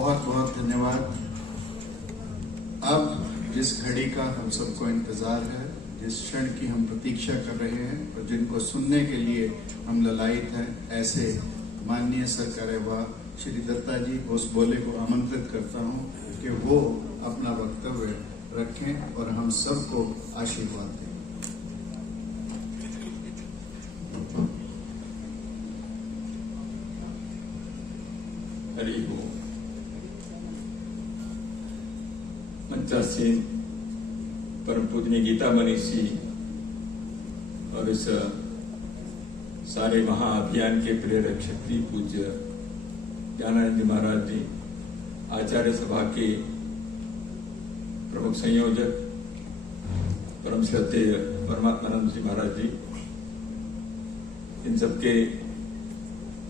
बहुत बहुत धन्यवाद। अब जिस घड़ी का हम सबको इंतजार है, जिस क्षण की हम प्रतीक्षा कर रहे हैं और जिनको सुनने के लिए हम ललायित हैं, ऐसे माननीय सरकार्यवाह श्री दत्ता जी उस बोले को आमंत्रित करता हूं कि वो अपना वक्तव्य रखें और हम सबको आशीर्वाद दें। हरि ओम। मंचासीन परम पूजनीय गीता मनीषी और इस सारे महाअभियान के प्रेरक शक्ति पूज्य ज्ञानानंद जी महाराज जी, आचार्य सभा के प्रमुख संयोजक परम श्रद्धेय परमात्मानंद जी महाराज जी, इन सबके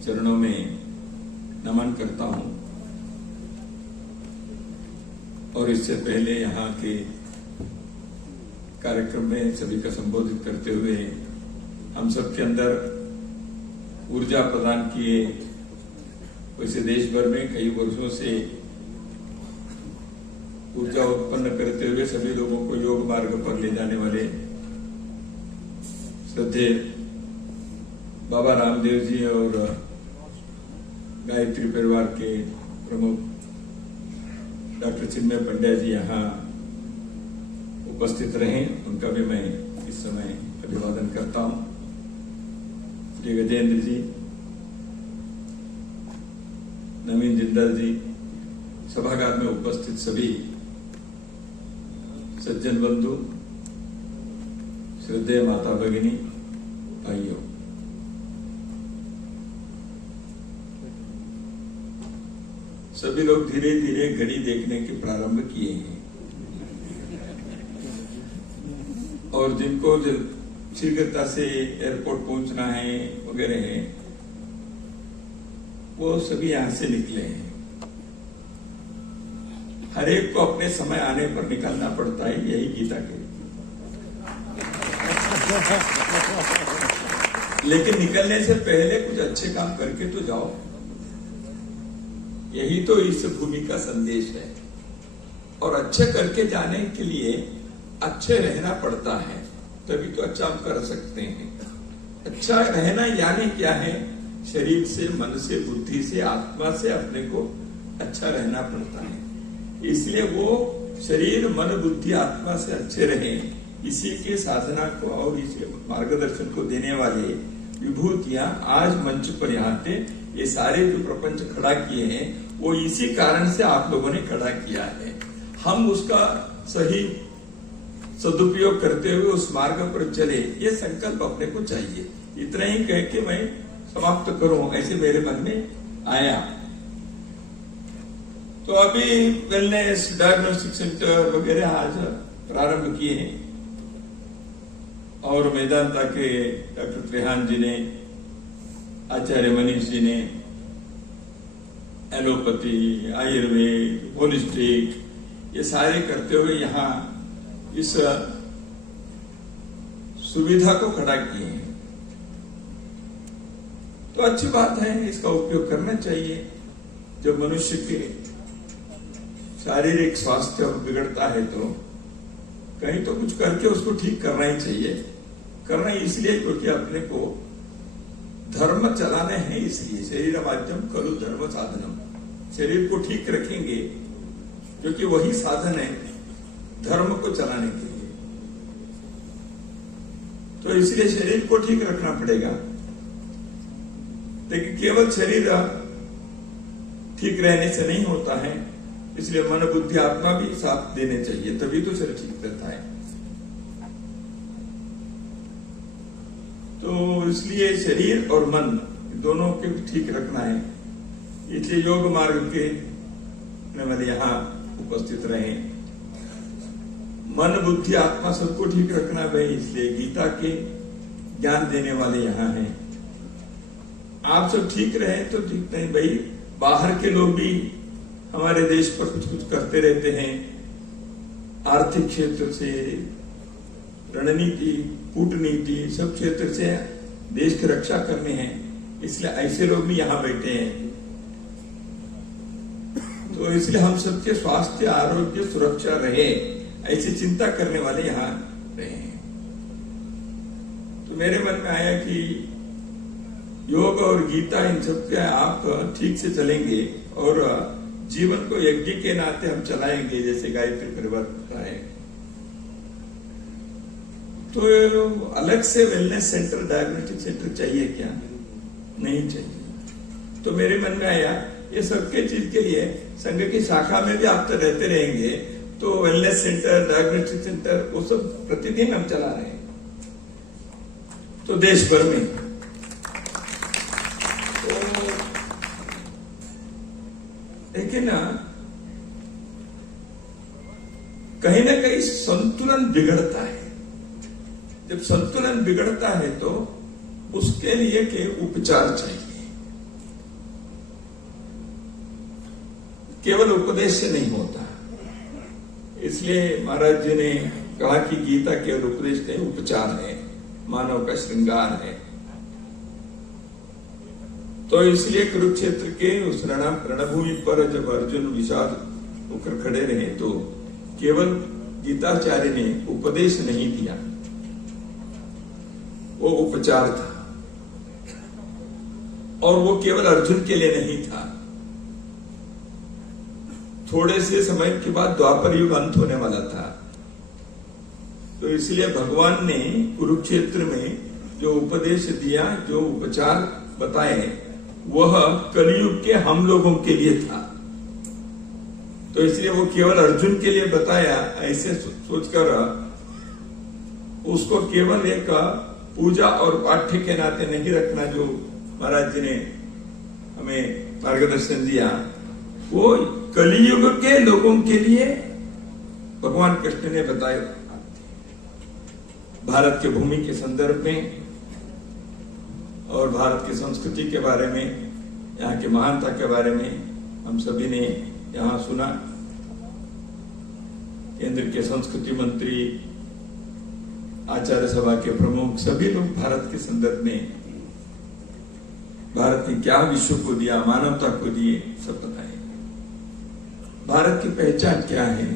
चरणों में नमन करता हूं। और इससे पहले यहाँ के कार्यक्रम में सभी का संबोधित करते हुए हम सबके अंदर ऊर्जा प्रदान किए, वैसे देश भर में कई वर्षों से ऊर्जा उत्पन्न करते हुए सभी लोगों को योग मार्ग पर ले जाने वाले श्रद्धेय बाबा रामदेव जी और गायत्री परिवार के प्रमुख डॉक्टर चिन्मय पंड्या जी यहाँ उपस्थित रहे, उनका भी मैं इस समय अभिवादन करता हूं। श्री गजेंद्र जी, नवीन जिंदल जी, सभागार में उपस्थित सभी सज्जन बंधु, श्रद्धेय माता भगिनी, भाइयों, सभी लोग धीरे धीरे घड़ी देखने के प्रारंभ किए हैं और जिनको शीघ्रता से एयरपोर्ट पहुंचना है वगैरह है, वो सभी यहां से निकले हैं। हर एक को अपने समय आने पर निकलना पड़ता है, यही गीता के। लेकिन निकलने से पहले कुछ अच्छे काम करके तो जाओ, यही तो इस भूमि का संदेश है। और अच्छे करके जाने के लिए अच्छे रहना पड़ता है, तभी तो अच्छा हम कर सकते हैं। अच्छा रहना यानी क्या है? शरीर से, मन से, बुद्धि से, आत्मा से अपने को अच्छा रहना पड़ता है। इसलिए वो शरीर, मन, बुद्धि, आत्मा से अच्छे रहें, इसी के साधना को और इसी मार्गदर्शन को देने वाले विभूतियां आज मंच पर यहाँ पे ये सारे जो प्रपंच खड़ा किए हैं, वो इसी कारण से आप लोगों ने खड़ा किया है। हम उसका सही सदुपयोग करते हुए उस मार्ग पर चले, ये संकल्प अपने को चाहिए। इतना ही कह के मैं समाप्त करूं, ऐसे मेरे मन में आया। तो अभी वेलनेस डायग्नोस्टिक सेंटर वगैरह आज प्रारंभ किए हैं और वेदांता के डॉक्टर त्रेहान जी ने, आचार्य मनीष जी ने एलोपैथी, आयुर्वेद, होलिस्टिक, ये सारे करते हुए यहाँ इस सुविधा को खड़ा किए हैं। तो अच्छी बात है, इसका उपयोग करना चाहिए। जब मनुष्य के शारीरिक स्वास्थ्य बिगड़ता है तो कहीं तो कुछ करके उसको ठीक करना ही चाहिए। करना इसलिए क्योंकि अपने को धर्म चलाने हैं, इसलिए शरीर माध्यम खलु धर्म साधनम। शरीर को ठीक रखेंगे क्योंकि वही साधन है धर्म को चलाने के लिए। तो इसलिए शरीर को ठीक रखना पड़ेगा। लेकिन केवल शरीर ठीक रहने से नहीं होता है, इसलिए मन, बुद्धि, आत्मा भी साथ देने चाहिए, तभी तो शरीर ठीक रहता है। तो इसलिए शरीर और मन दोनों को ठीक रखना है। इसलिए योग मार्ग के वाले यहाँ उपस्थित रहे। मन, बुद्धि, आत्मा सबको ठीक रखना है, इसलिए गीता के ज्ञान देने वाले यहाँ हैं। आप सब ठीक रहे तो ठीक नहीं भाई। बाहर के लोग भी हमारे देश पर कुछ कुछ करते रहते हैं, आर्थिक क्षेत्र से, रणनीति, कूटनीति, सब क्षेत्र से देश की रक्षा करने हैं, इसलिए ऐसे लोग भी यहाँ बैठे हैं। तो इसलिए हम सबके स्वास्थ्य, आरोग्य, सुरक्षा रहे, ऐसी चिंता करने वाले यहाँ रहे हैं। तो मेरे मन में आया कि योग और गीता इन सबके आप ठीक से चलेंगे और जीवन को यज्ञ के नाते हम चलाएंगे, जैसे गायत्री परिवार होता है। तो अलग से वेलनेस सेंटर, डायग्नोस्टिक सेंटर चाहिए क्या? नहीं चाहिए। तो मेरे मन में आया ये सबके चीज के लिए संघ की शाखा में भी आप तो रहते रहेंगे, तो वेलनेस सेंटर, डायग्नोस्टिक सेंटर वो सब प्रतिदिन हम चला रहे हैं, तो देश भर में। तो लेकिन कहीं ना कहीं संतुलन बिगड़ता है। जब संतुलन बिगड़ता है तो उसके लिए के उपचार चाहिए। केवल उपदेश से नहीं होता। इसलिए महाराज जी ने कहा कि गीता केवल उपदेश नहीं, उपचार है, मानव का श्रृंगार है। तो इसलिए कुरुक्षेत्र के उस रणभूमि पर जब अर्जुन विषाद होकर खड़े रहे तो केवल गीताचार्य ने उपदेश नहीं दिया, वो उपचार था। और वो केवल अर्जुन के लिए नहीं था। थोड़े से समय के बाद द्वापर युग अंत होने वाला था, तो इसलिए भगवान ने कुरुक्षेत्र में जो उपदेश दिया, जो उपचार बताए, वह कलयुग के हम लोगों के लिए था। तो इसलिए वो केवल अर्जुन के लिए बताया, ऐसे सोचकर उसको केवल एक पूजा और पाठ्य के नाते नहीं रखना, जो महाराज जी ने हमें मार्गदर्शन दिया, वो कलियुग के लोगों के लिए भगवान कृष्ण ने बताया। भारत के भूमि के संदर्भ में और भारत की संस्कृति के बारे में, यहाँ की महानता के बारे में हम सभी ने यहाँ सुना। केंद्र के संस्कृति मंत्री, आचार्य सभा के प्रमुख, सभी लोग भारत के संदर्भ में भारत ने क्या विश्व को दिया, मानवता को दिए, सब बताए। भारत की पहचान क्या है?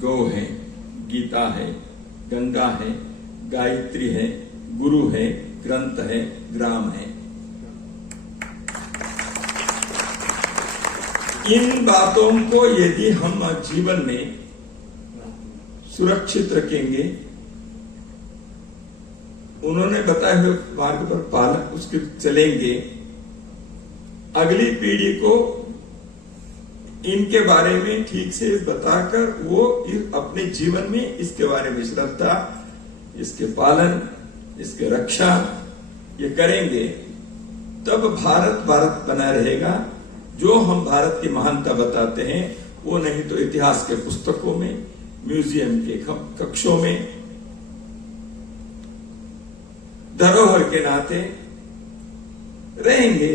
गौ है, गीता है, गंगा है, गायत्री है, गुरु है, ग्रंथ है, ग्राम है। इन बातों को यदि हम जीवन में सुरक्षित रखेंगे, उन्होंने बताए हुए मार्ग पर पालन उसके चलेंगे, अगली पीढ़ी को इनके बारे में ठीक से बताकर वो अपने जीवन में इसके बारे में श्रद्धा, इसके पालन, इसके रक्षा ये करेंगे, तब भारत भारत बना रहेगा। जो हम भारत की महानता बताते हैं वो नहीं तो इतिहास के पुस्तकों में, म्यूजियम के कक्षों में, धरोहर के नाते रहेंगे,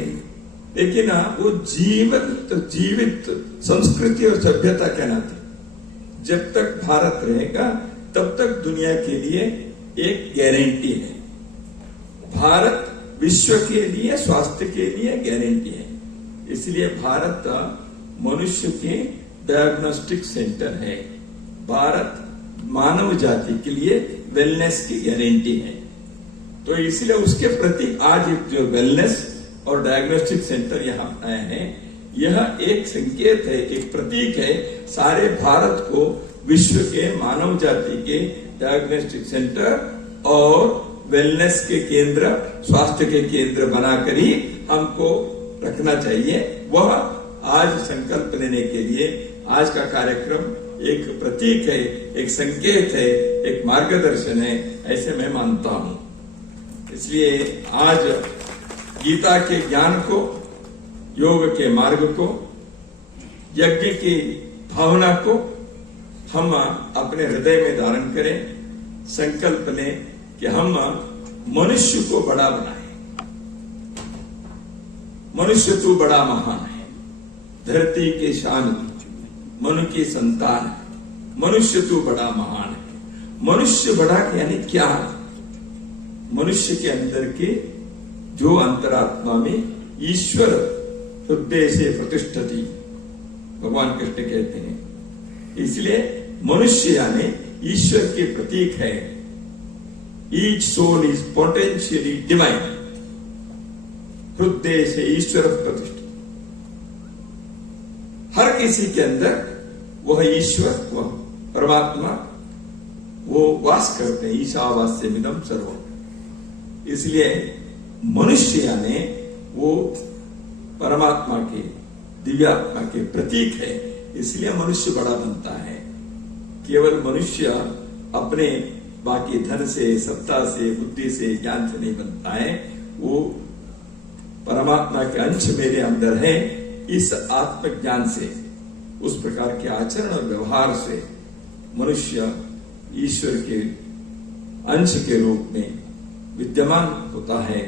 लेकिन वो जीवित संस्कृति और सभ्यता के नाते जब तक भारत रहेगा तब तक दुनिया के लिए एक गारंटी है। भारत विश्व के लिए, स्वास्थ्य के लिए गारंटी है। इसलिए भारत मनुष्य के डायग्नोस्टिक सेंटर है। भारत मानव जाति के लिए वेलनेस की गारंटी है। तो इसलिए उसके प्रति आज जो वेलनेस और डायग्नोस्टिक सेंटर यहाँ आए हैं, यह एक संकेत है, एक प्रतीक है सारे भारत को विश्व के मानव जाति के डायग्नोस्टिक सेंटर और वेलनेस के केंद्र, स्वास्थ्य के केंद्र बनाकर ही हमको रखना चाहिए। वह आज संकल्प लेने के लिए आज का कार्यक्रम एक प्रतीक है, एक संकेत है, एक मार्गदर्शन है, ऐसे मैं मानता हूं। इसलिए आज गीता के ज्ञान को, योग के मार्ग को, यज्ञ की भावना को हम अपने हृदय में धारण करें, संकल्प लें कि हम मनुष्य को बड़ा बनाएं। मनुष्य तू बड़ा महान है, धरती के शान, मनु की संतान है, मनुष्य तू बड़ा महान है। मनुष्य बड़ा यानी क्या? मनुष्य के अंदर के जो अंतरात्मा में ईश्वर हृदय से प्रतिष्ठति, भगवान कृष्ण कहते हैं। इसलिए मनुष्य यानी ईश्वर के प्रतीक है। Each soul is potentially divine. हृदय से ईश्वर प्रतिष्ठित, हर किसी के अंदर वह ईश्वर, वह परमात्मा वो वास करते हैं। ईशावास्यमिदं सर्वम्। इसलिए मनुष्य यानी वो परमात्मा के, दिव्यात्मा के प्रतीक है। इसलिए मनुष्य बड़ा बनता है। केवल मनुष्य अपने बाकी धन से, सत्ता से, बुद्धि से, ज्ञान से नहीं बनता है। वो परमात्मा के अंश मेरे अंदर है। इस आत्मज्ञान से, उस प्रकार के आचरण और व्यवहार से मनुष्य ईश्वर के अंश के रूप में विद्यमान होता है।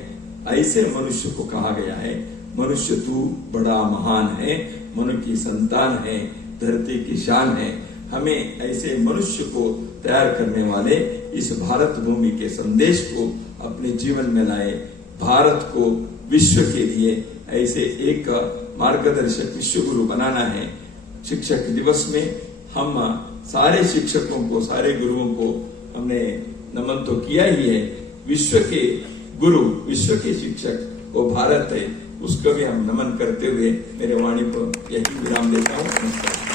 ऐसे मनुष्य को कहा गया है, मनुष्य तू बड़ा महान है, मनु की संतान है, धरती की शान है। हमें ऐसे मनुष्य को तैयार करने वाले इस भारत भूमि के संदेश को अपने जीवन में लाए। भारत को विश्व के लिए ऐसे एक मार्गदर्शक विश्व गुरु बनाना है। शिक्षक दिवस में हम सारे शिक्षकों को, सारे गुरुओं को हमने नमन तो किया ही है। विश्व के गुरु, विश्व के शिक्षक वो भारत है, उसको भी हम नमन करते हुए मेरे वाणी पर यही विराम देता हूँ। नमस्कार।